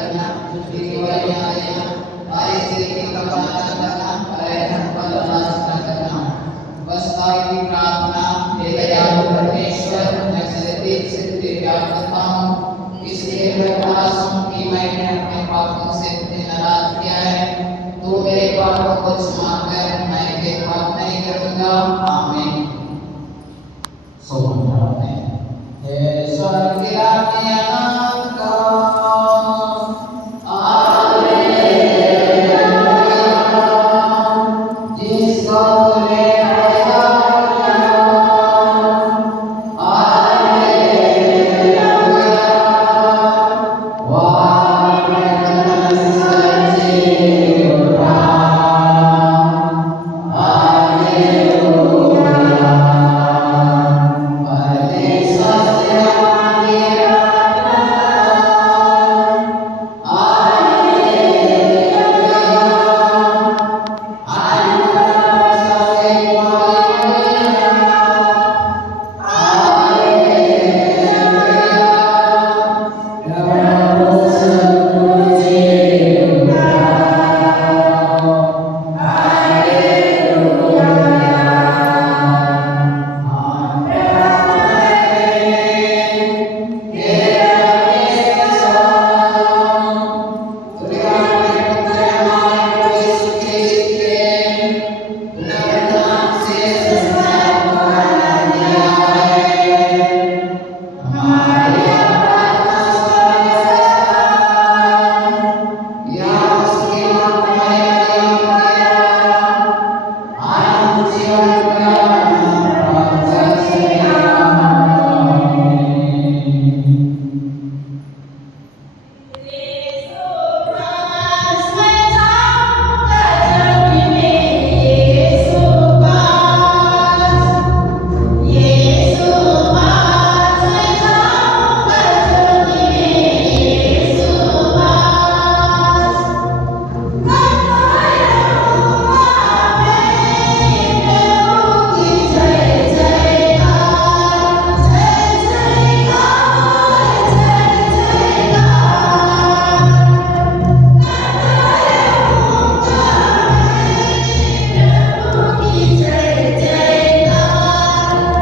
करना, झूठी गवाहियां देना, तारे से कमाना करना, पराये धन पर नाश न करना। बस आपकी प्रार्थना हे दयालु परमेश्वर मैं सदैव से तेरे प्यार करता हूँ, इसलिए मैं उदास हूँ कि मैंने अपने पापों से